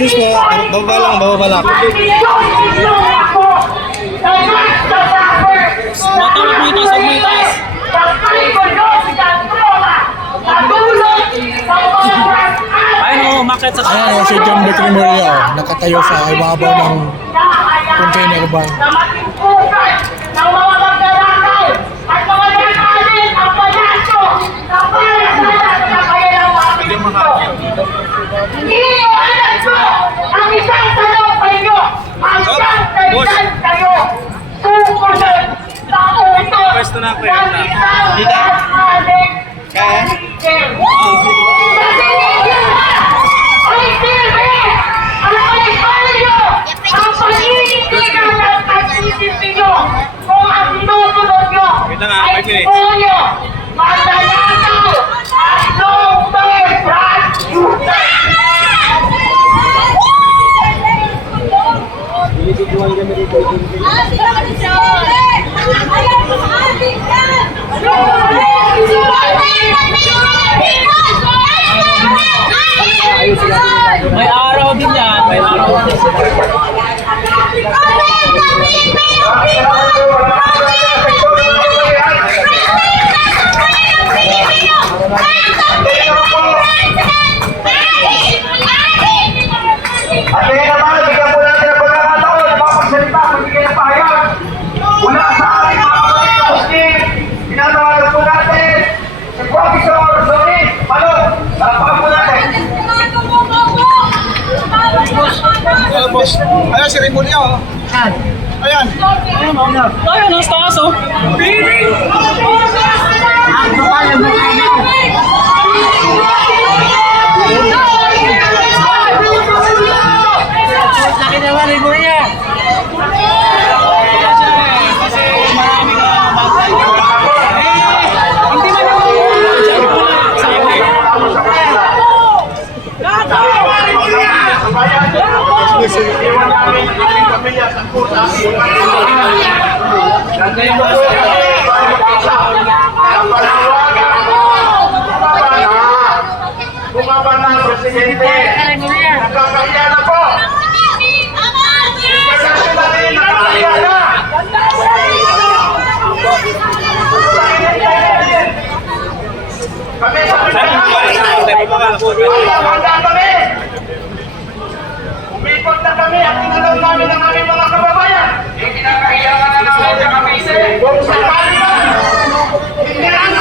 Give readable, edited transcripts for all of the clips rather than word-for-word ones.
Excuse me, baba lang, baba lang. Matawag mo itaas, huwag mo itaas. Ayun o, umakit sa taas. Ayan, si John Betrimeria, nakatayo sa ibabaw ng container van. Hindi nyo alam ko ang isang tanong sa inyo hanggang kailan kayo susunod sa utos Pwesto na ako, ng isang ating kaibigan. Ay, sirve! Ang kaibigan nyo! Ang pag-iinitigan ng pag-iinitigan nyo kung ang sinusunod nyo ay siponyo, mananakaw at long-term transfusion! May araw din yan, may araw din. At kaya naman, bigyan po natin ang pagkakataon na makapagsalita kung hindi kayo pahayag. Mula sa ating mga kapatid na hosting, pinatawagan po natin si Professor Zorin Palong. Salamat po natin. Boss, ayan si Rimulya, oh. Ayan. Ayun, nasa taas o. Laki naman, Rigo niya! Kasi marami ka bagay. Hindi man ako. Diyan ko lang. Sabi. Iwan namin ang aming pamilya sa puta. Nandiyan po po para mag-isa. Ang panawagan bumaba na ang presidente. Nakakahiya na po. Internationally, nakakahiya na. Kami sa handa kami. Umikot na kami at tinanong namin ang aming mga kababayan. Yung kinakahiyangan na namin sa kamise. Kung sakali na, hindi ang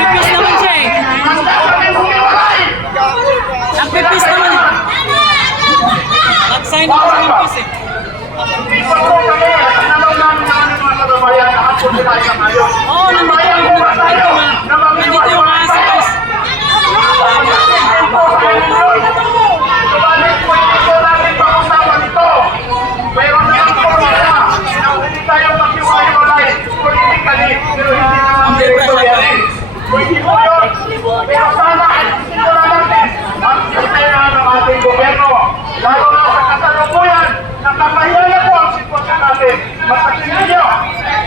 Pipis naman siya eh. handa kami humiwalay. Ang pipis naman eh. Nag-sign ako sa pipis eh. Umikot po kami at tinanong namin ang aming mga kababayan. Nakapun sila isang ayos. Oo, nandito yung nandito yung asa guys. Subalit po hindi po natin pag-usapan ito. Pero na-informa na hindi tayo maghiwa-hiwalay politically, pero hindi naman territorially. Pwede po yun. Pero sana ay sinura natin ang sistema ng ating gobyerno. Lalo na sa kasalukuyan, nakakahiya na po ang sitwasyon natin. Magtasin ninyo!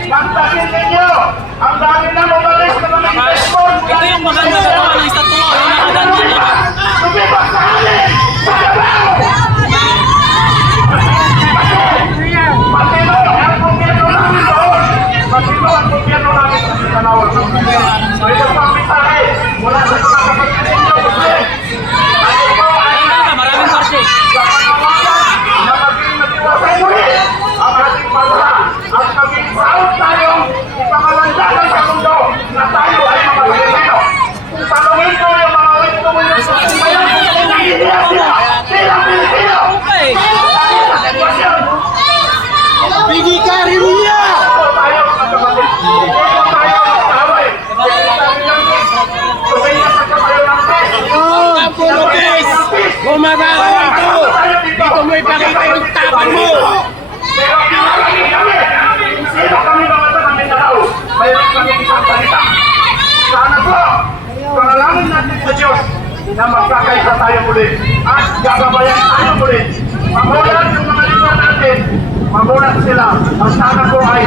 Magtasin ninyo! Ang dami na mabalis na mga investment. Ito yung maganda gawa ng statwa. Yung nakaganyan lang. Lumibas sa amin! Sa Davao! Matino ang gobyerno namin doon! Matino ang gobyerno namin sa Mindanao. So ito po ang mensahe mula sa mga kapatid ninyo. Tayo po ay Maraming party. sa panawagan na maging matiwasay muli ang ating bansa at maging proud tayong ipangalandanan sa mundo na tayo ay mga Pilipino. Kung tanungin ko yung mga OFW sa ating bayan, hindi sila Pilipino! Okay. Pigi ka, Rimulya! Ito tayo mga kapatid. Ito tayo mag-away. Tumingin sa kapayo ng pes. Oh, puro pes! Bumaba ka dito! Dito mo ipakita yung tapang mo! Pero kinalangin kami. Sino kami mga sa Mindanao? Mayroon kami isang salita. Sana po, panalangin natin sa Diyos na magkakaisa tayo muli at gagabayan tayo muli. Mamulat yung mga lingkod natin, mamulat sila. Ang sana po ay